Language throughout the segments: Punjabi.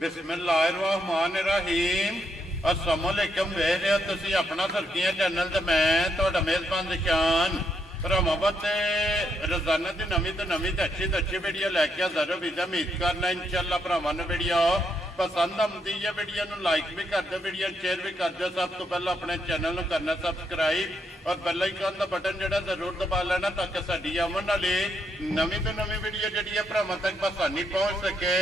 बिस्मिल्लाहिर्रहमानिर्रहीम अस्सलामुअलैकुम वेख रहे हो तुसी अपना सुर्खियां चैनल ते मैं तुहाडा मेज़बान निशान भरावां ते रोजाना की नवी तो अच्छी वीडियो लैके हाज़र हो। उम्मीद करना इंशाअल्लाह भरावां नूं वीडियो पसंद आती है। वीडियो नूं लाइक भी कर दो, वीडियो शेयर भी कर दो। सब तो पहले अपने चैनल नूं करना सबसक्राइब और बेल आइकन का बटन जो जरूर दबा लेना ताकि साडी आवन वाली नवी तो नवी वीडियो जी भरावां तक आसानी पहुँच सके।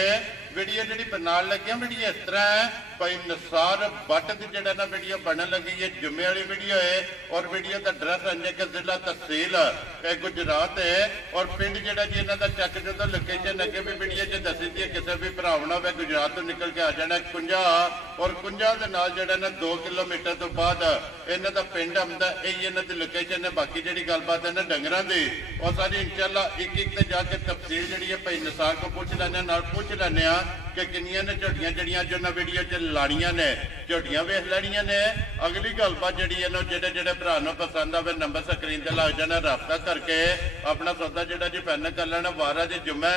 वीडियो जी बनाने लगे वीडियो इस तरह है भाई निसार बट की जड़ा ना वीडियो बनने लगी है, जुम्मे वाली वीडियो है और वीडियो का एड्रैस है कि जिला तहसील गुजरात है और पिंड जड़ा जी इन्हों का चेक जो लोकेशन अगे भी वीडियो च दसी दी है। किसी भी भरावना वे गुजरात तो निकल के आ जाना कुंजा और कुंजा के नाल जड़ा ना 2 किलोमीटर तो बाद इन्हों का पिंड आंदा, यही इन्हों की लोकेशन है। बाकी जी गलबात है ना डंगर की और सारी इंशाअल्लाह एक एक जाके तफसील जी है भाई निसार को पूछ लें, पूछ लें कि किनिया ने झोटियां जड़ियां जो ना वीडियो च लाड़ियां ने झोटियां वेख लैनियां ने। अगली गलबात जी है जेडे जेडे भरा पसंद आवे नंबर स्क्रीन से लग जाना, रबता करके अपना सौदा जो जी फाइनल कर लेना। 12 जी जुम्मा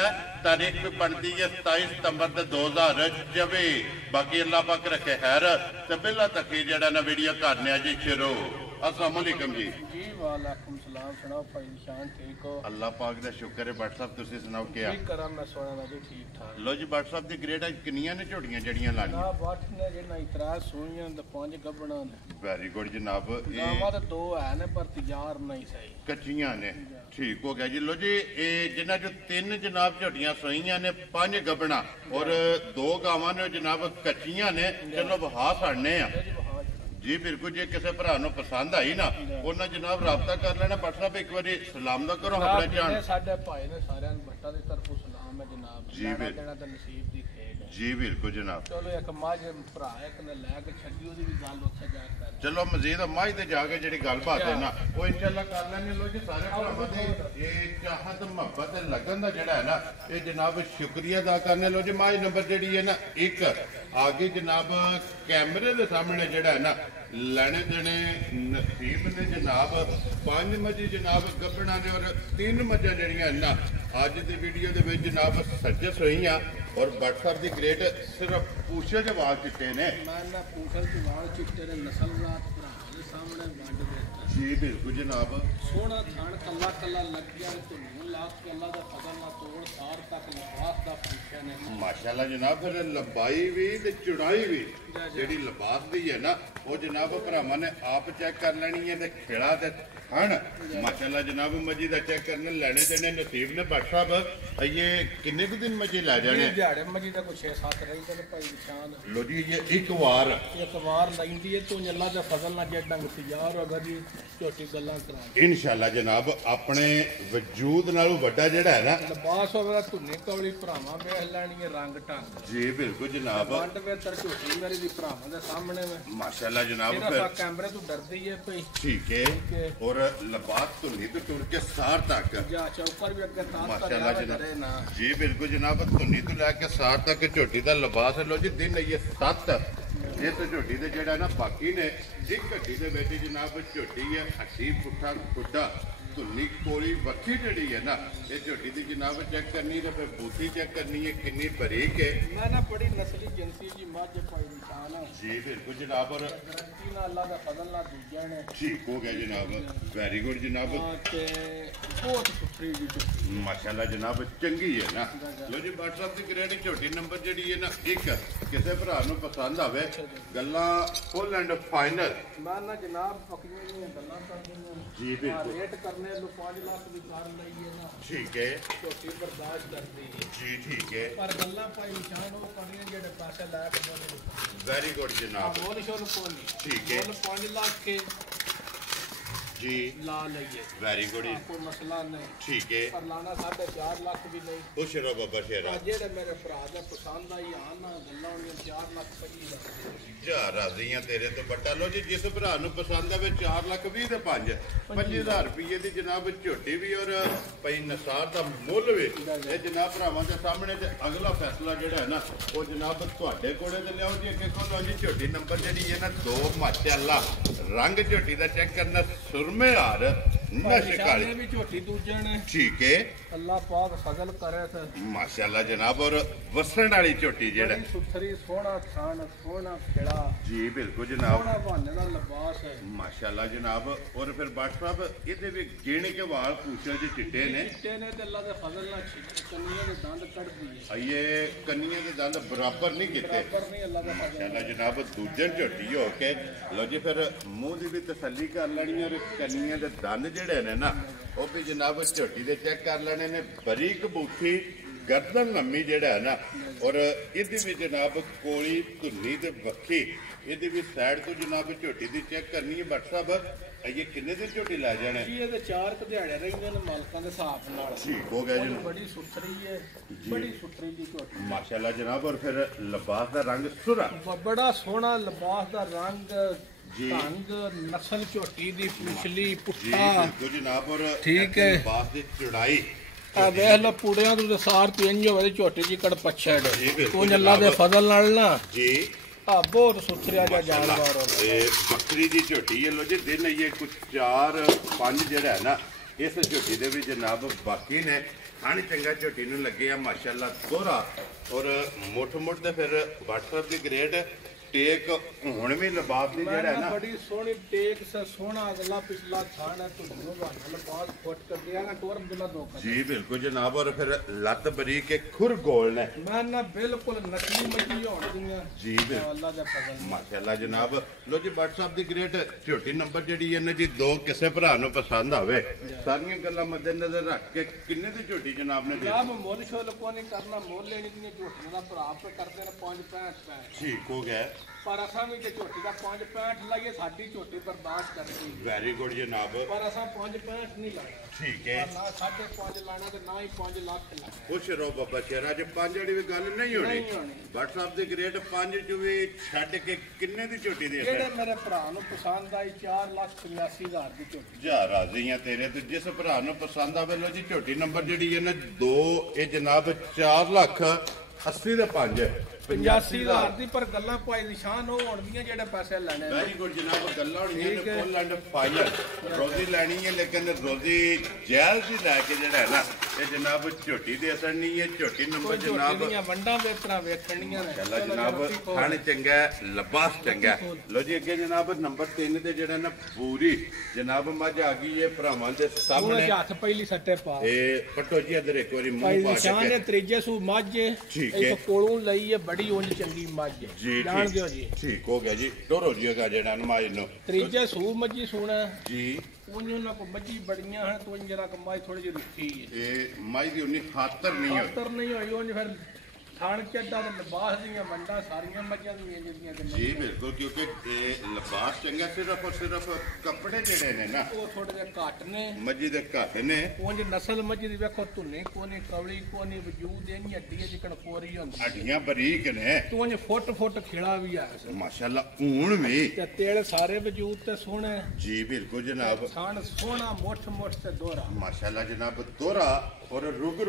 तारीख भी बनती है 27 सितंबर 2024। बाकी अल्लाह पाक रखे खैर तो पहला तक ही जड़ा ना वीडियो करने जी शुरू। अस्सलाम वालेकुम जी। जी वालेकुम सलाम। सुनाओ भाई निशान ठीक हो? अल्लाह पाक दा शुक्र है। बट साहब तुसी सुनाओ क्या ठीक करा मैं सोना ना जी ठीक ठाक। लो जी बट साहब दी ग्रेड आज किनियां ने झोटियां जड़ियां लानियां? ना बट ने जे ना इतरा सोइयां ते 5 गबना ने। वेरी गुड जनाब। गावां ते 2 है ने पर तैयार नहीं सही कच्चियां ने, ठीक हो गया जी। लो जी ये जिन्हां जो 3 जनाब झोटियां सोइयां ने 5 गबना और 2 गावां ने जनाब कच्चियां ने। चलो बहा छड़ने आ जी बिल्कुल। जे किसी भरा पसंद आई ना उन्हें जनाब रबता कर लेना। बट साहब एक बार सलाम दा करो अपने जान साडे भाई ने सारे बट्टा दी तरफों सलाम है जनाब। जी देना तो नसीब दी खेड है। जी बिल्कुल जनाब। चलो एक मज भरा एक ने लैके छड्डी ओदी भी गल उत्थे जा कर चलो मजीद मज ते जाके जी गलबात है ना वो इंशाअल्लाह कर लेंगे। लो जी सारे भरावां दे ये चाहत मुहब्बत लगन दा जेड़ा है ना ये जनाब शुक्रिया अदा करने। लो जी मज नंबर जी है ना एक आगे जनाब कैमरे के सामने जेड़ा है ना लेने देने नसीब ने जनाब 5 मजी जनाब गब्बना ने और 3 मजा जड़ियां ना अज की वीडियो के जनाब सजस हुई और बट साहब की ग्रेड सिर्फ पूछे के वाल चिट्टे ने। मैं पूछल के वाल चिट्टे ने नस्ल रात भरा दे सामने वंड दे जी बिल्कुल जनाब। सोना थान कल्ला कल्ला लग गया तो नूं लाख के अल्लाह दा फजल ना तोड़ सार तक लिबास दा पूछे ने माशाल्लाह जनाब। फिर लंबाई भी ते चौड़ाई भी जेड़ी लिबास दी है ना वो जनाब भरावां ने आप चेक कर लेनी है ते खिड़ा ते थन माशाल्लाह जनाब मजी दा चेक करने लेने देने नसीब ने। बट साहब ये किन्ने कुछ दिन मजी लै जाने? दिहाड़े मजी दा कुछ 6-7 रही ते भाई निशान। लो जी ये एक बार लईंदी है तो अल्लाह दा फजल ना जे ढंग तैयार होगा जी छोटी गल्लां करा इंशाअल्लाह जनाब अपने वजूद नालों वड्डा जेड़ा है ना लिबास होवे धुन्नी तौली भरावां वेख लैनी है रंग ढंग जी बिल्कुल जनाब। वंड वे तर झोटी मेरी दी भरावां दे सामने में माशाल्लाह जनाब। फिर कैमरे तो डरदी है भाई ठीक है और लिबास धुन्नी तो टुर के सार तक जा चौकर भी अगे ताक माशाल्लाह जनाब। जी बिल्कुल जनाब धुन्नी तो लैके सार तक झोटी का लिबास है। लो जी दिन ये 7 इस झोटी के जेड़ा ना बाकी ने एक घटी के जनाब झोटी है हसी पुट्ठा खुड्डा धुन्नी कोली वक्खी जी है ना ये झोटी की जनाब चेक करनी तो फिर बूथी चेक करनी है कितनी बरीक है। मैं ना बड़ी नस्ली जिनसी जी मझ कोई निशान है जी बिल्कुल जनाब। और गारंटी ना अल्लाह दा फजल ना दूजिया ने ठीक हो गया जनाब। वेरी गुड जनाब। बहुत सुथरी जी माशाल्लाह जनाब चंगी है ना। लो जी व्हाट्सएप की ग्रेड छोटी नंबर जी है ना एक किसी भरा पसंद आवे गल्लां फुल एंड फाइनल मैं ना जनाब पकड़ियां गल्लां कर देंगे जी बिल्कुल। रेट करने 5 लाख भी कर लईए ना ठीक है छोटी बर्दाश्त करती है जी ठीक है पर गल्लां भाई निशान वो करनियां जेडे पैसे लायक बोले वेरी गुड जनाब। बोल शोल कोनी ठीक है 5 लाख के जी ला लईए वेरी गुड कोई मसला नहीं ठीक है पर लाना 4.5 लाख भी नहीं खुश रहो बाबा शेरा जेडे मेरे भरा दे पसंद आई आना गल्लां होनियां 4 लाख सही जा राजी हैं तेरे तो बट्टा। लो जी जिस भरा पसंद आवे 4 लाख 20 ते 5,000 रुपये की जनाब झोटी भी और भाई नसार का मुल भी ये जनाब भरावां के सामने ते अगला फैसला जोड़ा है ना वो जनाब थोड़े कोले तो लियाओ जी अगे खोलो जी। झोटी नंबर जी है ना 2 माशाअल्लाह रंग झोटी का चेक करना सुरमे हार नश काली भी झोटी दूजे ने ठीक है अल्लाह पाक फजल करे थे माशाल्लाह जनाब और वसण वाली झोटी जेड़ा सुथरी सोहना थान सोहना खिड़ा जी बिल्कुल जनाब सोहना बहाने दा लिबास है माशाल्लाह जनाब और फिर बाट साहब इहदे भी गिण के वाल पूछो जी चिट्टे ने चिट्टे ने ते अल्लाह दे फजल नाल कन्नियां दे दंद कट दिए ये कन्नियां दे दंद बराबर नहीं कीते पर नहीं अल्लाह दे फजल माशाल्लाह जनाब दूजन झोटी हो के लो जी फिर मुंह दी भी तसल्ली कर लेनी और कन्नियां दे दंद जेड़े ने ना वो भी जनाब झोटी दे चेक कर लेने ने बरीक बूठी गर्दन लम्मी जेड़ा है ना और इहदी भी जनाब कोली धुन्नी ते वक्खी इहदी भी साइड तो जनाब झोटी दी चेक करनी है बट साहब ये किन्ने दिन झोटी लै जाने ये ते 4 दिहाड़े रहिंदे ने मालकां दे हिसाब नाल ठीक हो गया जी बड़ी सुथरी है बड़ी सुथरी दी झोटी माशाल्लाह जनाब और फिर लिबास दा रंग सुरा बड़ा सोहना लिबास दा रंग जी ढंग नस्ल झोटी दी पिछली जी पुट्ठा बिल्कुल जनाब और ठीक है। लिबास दी चौड़ाई आ वेख लो पूड़ियां तू सार तू इंज होवे झोटी जी कड़ पछड़ जी, बिल्कुल तू अल्लाह दे जनाब। फजल नाल ना जी आ बहुत सुथरा जा जानवर हो ये बकरी दी झोटी है लो जी दिन ये कुछ 4-5 जेड़ा है ना इस झोटी दे भी जनाब बाकी ने खान चंगा झोटी नूं लगे आ माशाल्लाह दोहरा और मुठ दे फिर WhatsApp दी ग्रेड टेक हुण भी लिबास दी जेड़ा है ना बड़ी सोहनी टेक से सोहना अगला पिछला थान है तू बहाना लिबास फोट कर दिया ना टोर अब्दुल्ला दो कर जी बिल्कुल जनाब और फिर लत बरी के खुर गोल ने मैं ना बिल्कुल नकली मछली होण दियां जी बिल्कुल अल्लाह दे फजल माशाल्लाह जनाब लो जी WhatsApp दी ग्रेड झोटी नंबर जेड़ी है ना जी दो किसे भरा नूं पसंद आवे सारियां गल्लां मद्देनजर रख के किन्ने दी झोटी जनाब ने दी जनाब मोल शोल को नहीं करना मोल लेनी दी झोटी दा भरा पे करते ने 5-65 ठीक हो गया पर असां भी जे झोटी दा 5-65 लाइए साडी झोटी बर्दाश्त करदी वेरी गुड जनाब पर असां 5-65 नहीं लाया ठीक है ना 5.5 लाना ते ना ही 5 लाख लाना खुश रहो बाबा शेरा च 5 वाली भी गल नहीं होनी नहीं होनी। WhatsApp दी ग्रेड 5 च भी छੱਡ के किन्ने दी झोटी दे ਜਿਹੜੇ ਮੇਰੇ ਭਰਾ ਨੂੰ ਪਸੰਦ ਆਈ 4,83,000 ਦੀ ਝੋਟੀ ਜਾ ਰਾਜ਼ੀ ਆ ਤੇਰੇ ਤੇ ਜਿਸ ਭਰਾ ਨੂੰ ਪਸੰਦ ਆਵੇ ਲੋ ਜੀ ਝੋਟੀ ਨੰਬਰ ਜਿਹੜੀ ਹੈ ਨਾ 2 ਇਹ ਜਨਾਬ 4,80,000 ਦੇ 5 85,000 ਦੀ ਪਰ ਗੱਲਾਂ ਭਾਈ ਨਿਸ਼ਾਨ ਉਹ ਹੋਣਗੀਆਂ ਜਿਹੜੇ ਪੈਸੇ ਲੈਣੇ ਨੇ। ਵੈਰੀ ਗੁੱਡ ਜਨਾਬ ਗੱਲਾਂ ਹੋਣੀਆਂ ਠੀਕ ਨੇ ਹੈ। ਫੁੱਲ ਐਂਡ ਫਾਈਨਲ ਰੋਜ਼ੀ ਲੈਣੀ ਹੈ ਲੇਕਿਨ ਰੋਜ਼ੀ ਜੈਲ ਦੀ ਲੈ ਕੇ ਜਿਹੜਾ ਹੈ ਨਾ ਇਹ ਜਨਾਬ ਝੋਟੀ ਦੇ ਅਸਰ ਨਹੀਂ ਹੈ ਝੋਟੀ ਨੰਬਰ ਕੋਈ ਝੋਟੀ ਜਨਾਬ ਦੀਆਂ ਵੰਡਾਂ ਦੇ ਤਰ੍ਹਾਂ ਵੇਖਣੀਆਂ ਨੇ ਅੱਲਾ ਜਨਾਬ ਖਾਣ ਚੰਗਾ ਹੈ, ਲਿਬਾਸ ਚੰਗਾ ਹੈ। ਲੋ ਜੀ ਅੱਗੇ ਜਨਾਬ ਨੰਬਰ 3 ਤੇ ਜਿਹੜਾ ਨਾ ਪੂਰੀ ਜਨਾਬ ਮੱਝ ਆ ਗਈ ਹੈ ਭਰਾਵਾਂ ਦੇ ਉਹਨੇ ਸਾਹਮਣੇ ਹੱਥ ਪਹਿਲੀ ਸੱਟੇ ਪਾ ਇਹ ਪੱਟੋ ਜੀ ਇਧਰ ਇੱਕ ਵਾਰੀ ਭਾਈ ਮੂੰਹ ਪਾ ਨਿਸ਼ਾਨ ਦੇ ਕੇ ਤੀਜੇ ਸੂ ਮੱਝ ਠੀਕ ਹੈ। ਇਸ ਕੋਲੋਂ ਲਈ ਹੈ ਬੜੀ ਉਂਝ ਚੰਗੀ ਮੱਝ ਜੀ ਜਾਣ ਦਿਓ ਜੀ ਠੀਕ ਹੋ ਗਿਆ ਜੀ ਟੋਰੋ ਜੀਗਾ ਜਿਹੜਾ ਨਮਾਜ਼ ਨੂੰ ਤੀਜੇ ਸੂ ਮੱਝੀ ਸੋਣਾ ਜੀ ਉਂਝ ਉਹਨਾਂ ਕੋ ਮੱਝੀ ਬੜੀਆਂ ਹਨ ਤੋਂ ਜਰਾ ਕਮਾਈ ਥੋੜੀ ਜਿਹੀ ਰੁੱਖੀ ਹੈ ਇਹ ਮਾਈ ਦੀ ਉਨੀ ਖਾਤਰ ਨਹੀਂ ਹੋਈ ਖਾਤਰ ਨਹੀਂ ਹੋਈ ਉਂਝ ਫਿਰ ਥਾਣ ਚੱਡਾ ਤੇ ਲਿਬਾਸ ਦੀਆਂ ਵੰਡਾਂ ਸਾਰੀਆਂ ਮੱਝਾਂ ਦੀਆਂ ਜਿਹੜੀਆਂ ਜੀ ਬਿਲਕੁਲ ਕਿਉਂਕਿ ਇਹ ਲਿਬਾਸ ਚੰਗਾ ਸਿਰਫ ਔਰ ਸਿਰਫ ਕੱਪੜੇ ਜਿਹੜੇ ਨੇ ਨਾ ਉਹ ਥੋੜੇ ਜਿਹਾ ਘੱਟ ਨੇ ਮੱਝੀ ਦੇ ਘੱਟ ਨੇ ਉਂਝ ਨਸਲ ਮੱਝ ਦੀ ਵੇਖੋ ਧੁੰਨੇ ਕੋਨੀ ਕਵਲੀ ਕੋਨੀ ਵਜੂਦ ਇਹਨੀ ਹੱਡੀਆਂ ਜਿਕਣ ਕੋਰੀ ਹੁੰਦੀ ਹੱਡੀਆਂ ਬਰੀਕ ਨੇ ਤੂੰ ਉਂਝ ਫੁੱਟ ਖੇੜਾ ਵੀ ਆ ਮਾਸ਼ਾਅੱਲਾ ਹੁਣ ਵੀ ਤੇ ਤੇਲ ਸਾਰੇ ਵਜੂਦ ਤੇ ਸੋਹਣੇ ਜੀ ਬਿਲਕੁਲ ਜਨਾਬ ਥਾਣ ਸੋਹਣਾ ਮੁੱਠ ਤੇ ਦੋਹਰਾ ਮਾਸ਼ਾਅੱਲਾ ਜਨਾਬ ਦੋਰਾ ਔਰ ਰੁਗ